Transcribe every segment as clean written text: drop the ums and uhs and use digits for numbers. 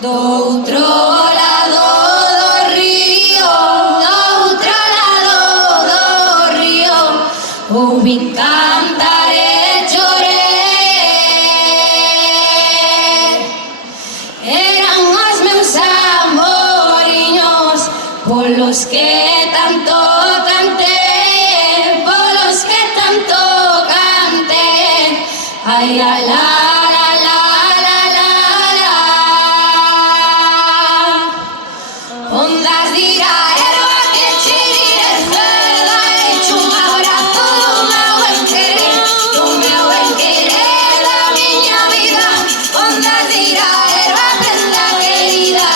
D'altro lado do río, d'altro lado do río, ouvi cantar e chorar. Eran os meus amoriños, polos que tanto cantei, polos que tanto cantei. Ai, la, la, la, la, la, la. Ondas dirá erva que cheira cerda, echo un abrazo do meu ben querer da miña vida. Ondas dirá erva prenda querida.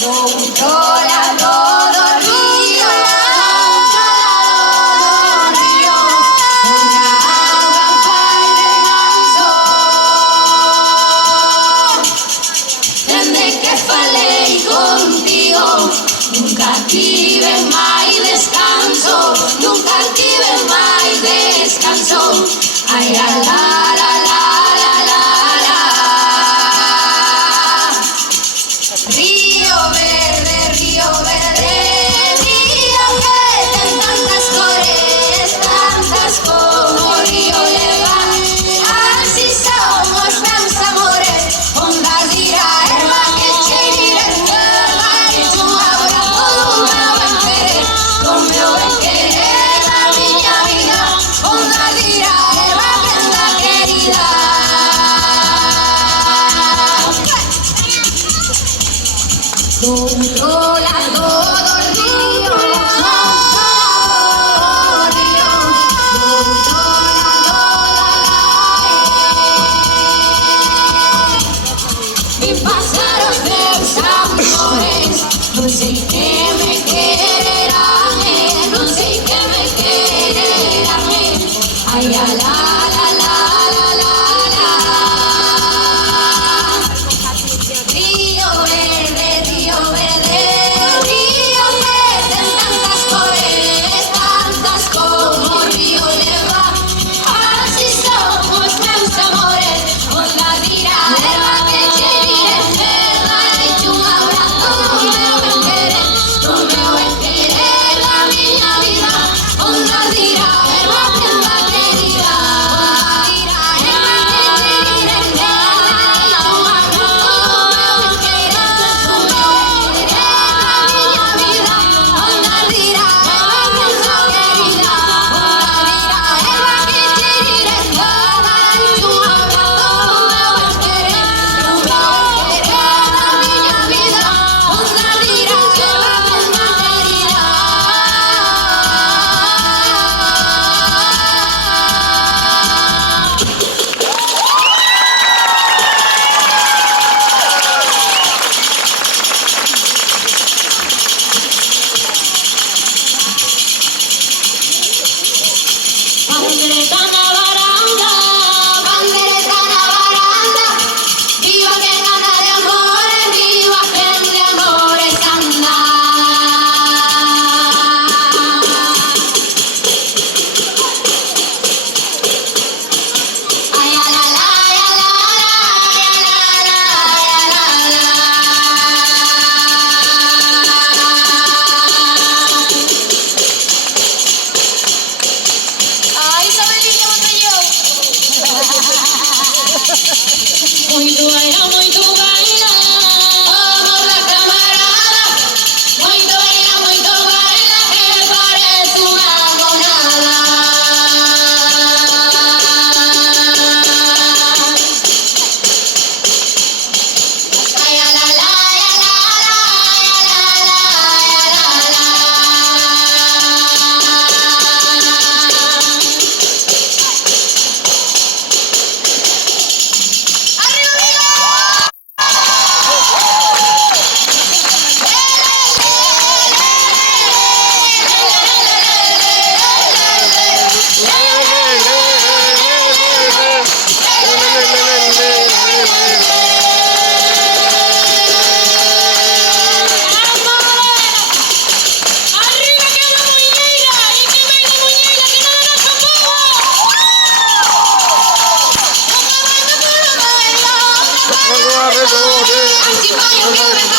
Do outro lado do río, onde a auga fai remanso. Dende que falei contigo, nunca tive máis descanso, nunca tive máis descanso. Ai, la, la, la, la, la, la, la. Río verde, río verde, río que ten tantas cores, tantas como o río leva. Así son os meus amores, ondas dirá erva que cheira cerda, echo un abrazo do meu ben querer da miña vida. Ondas dirá erva prenda querida. Do outro lado do río, do outro lado vi pasar os meus amores, non sei que me quererán, non sei que me quererán. Ai, la, la, la, la, la, la, la. Río verde, río verde, río que ten tantas cores, tantas como o río leva. Así son os meus amores, ondas dirá erva que cheira cerda, echo un abrazo do meu ben querer da miña vida. Ondas dirá erva prenda querida. Antipaio che